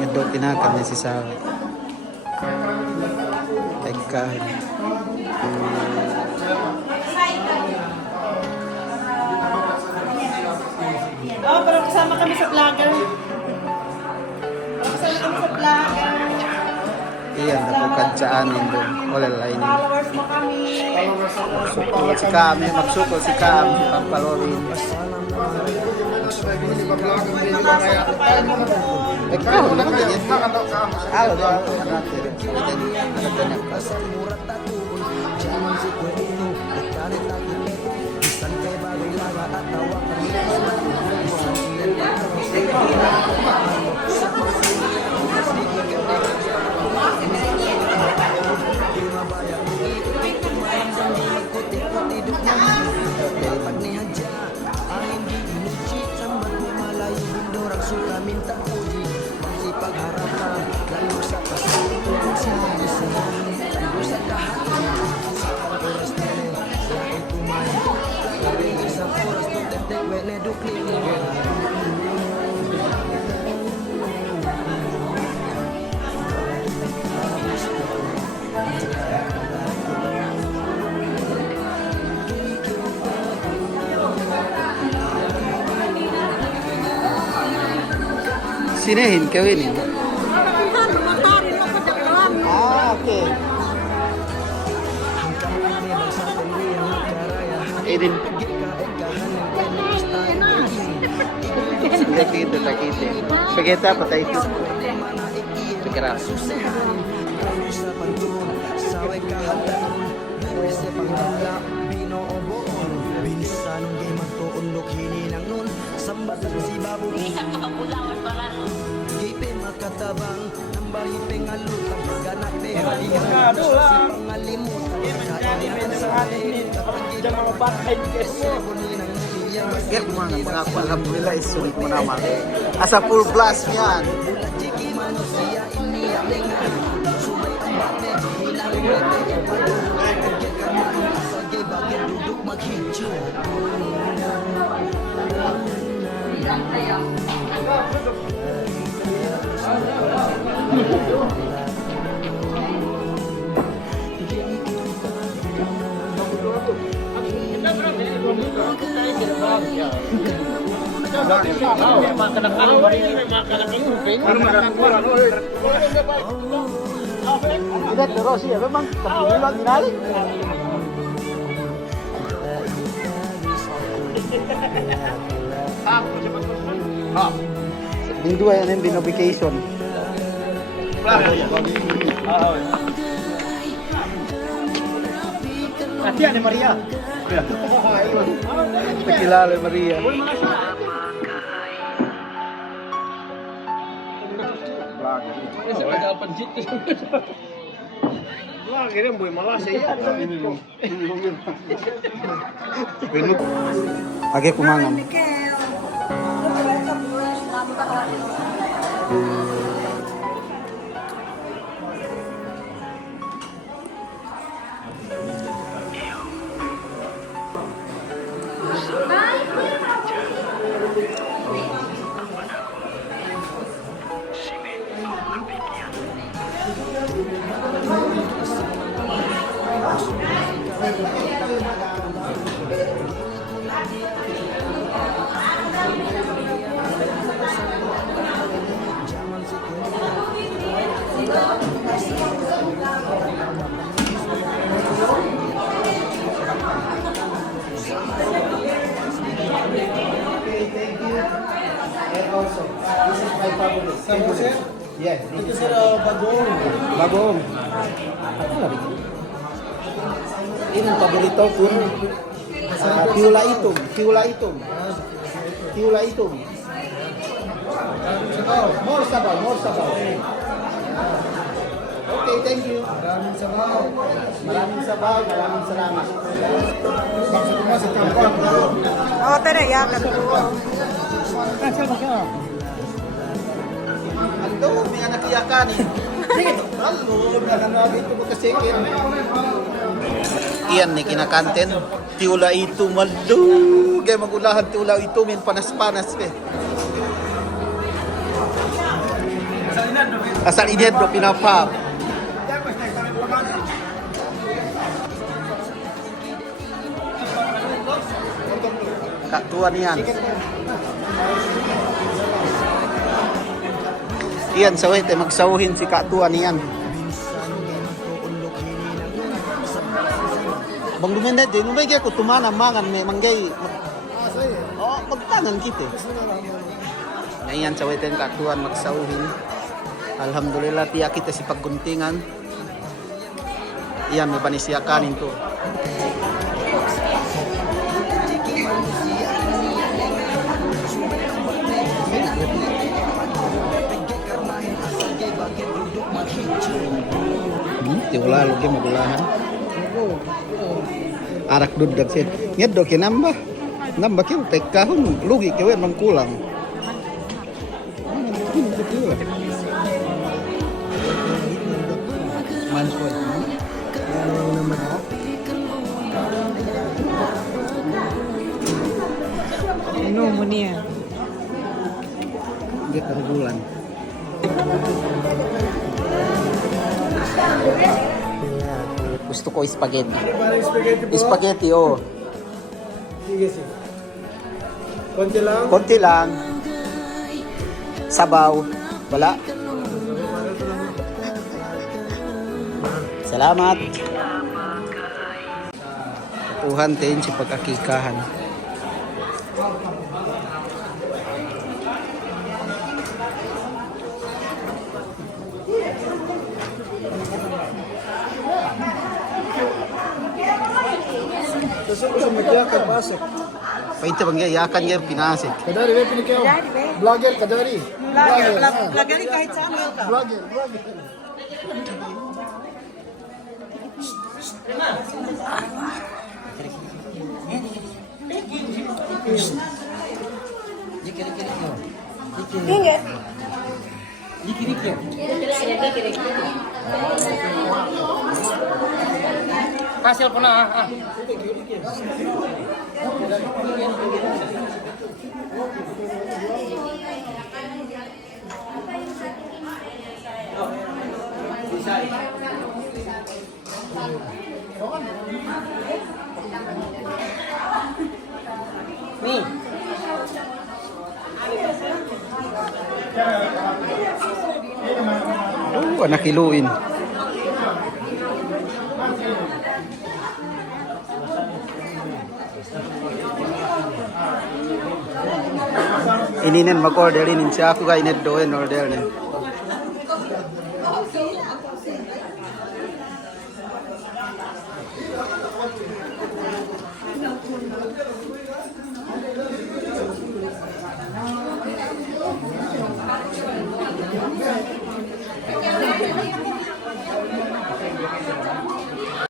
Ito kinakan niya si Sarah. Pagkain. Oh, pero kasama kami sa vlogger. Kasama kami sa vlogger. Iyan, napagkadsaanin doon. Wala lain. Followers mo kami. Magsukol si Kami, magsukol si Kami, pagpalorin. Ikaw, nakagyan. Alo, Sinihin, kawin. Ah, okay. Edin. Lakite. Pagkita, patay ko. Pagkira. Katabang ng bahi pengalutang ganap pe Sigado lang. Diyan mga batay keso. Get mo nga mga alhamdulillah isulit mo naman. Asa full blast yan. Tidak terus ya memang terbulan dinalik. Din dua yan yung binobication. Kasihan ni Maria. Nakilala Maria. Kasi magkapansit. Lagi rin boy malas ya. Age kumangan. Also, this is my favorite. Sambusa? Yes. Ito sila bagong. Bagong. Ini ang paborito ko. Tiula itom. Tiula itom. Tiula itom. More sabaw. More sabaw. Okay, thank you. Maraming sabaw. Maraming sabaw. Maraming salamat. Bakit ko sa tampang? Oh, tere ya kan. Ando, may anak iyakan eh. Sige. Halo, nananagin ko magkasikin. Iyan ni kinakanten. Tiula ito malu. Gaya magulahan tiula ito. Min panas-panas eh. Sa ina. Asal init do pinapap. Kak Tuan yan. Iyan, sawit ay magsawuhin si Kak Tuan yan. Bang luminit din, lumay kaya ko tumanang mangan may manggay. Oo, magtangan kita. Ngayon, sawit ay Kak Tuan magsawuhin. Alhamdulillah, tiyak kita si pagguntingan. Iyan, may panisiyakanin to. Di wala lagi magulahan. Arak dudag siya. Nged do kinambah. Nambah kyo pekahon lugi kyo man kulang. Mansoy. Ano mo niya? Dia keregulan. Gusto ko spaghetti. Spaghetti, oh. Sige, sige. Konti lang. Konti lang. Sabaw. Wala. Salamat. Tuhan din si pagkakikahan. Sasok sa media ka pasok. Painte bang yakan niya pinasik. Kadari, may pinikaw. Vlogger, kadari. Lagari kahit saan ka. Vlogger. Ingat. Kasih ko na ah. Nih. Anak kiluin. Ininin mag-order inin siya ako ka inid doon order nin.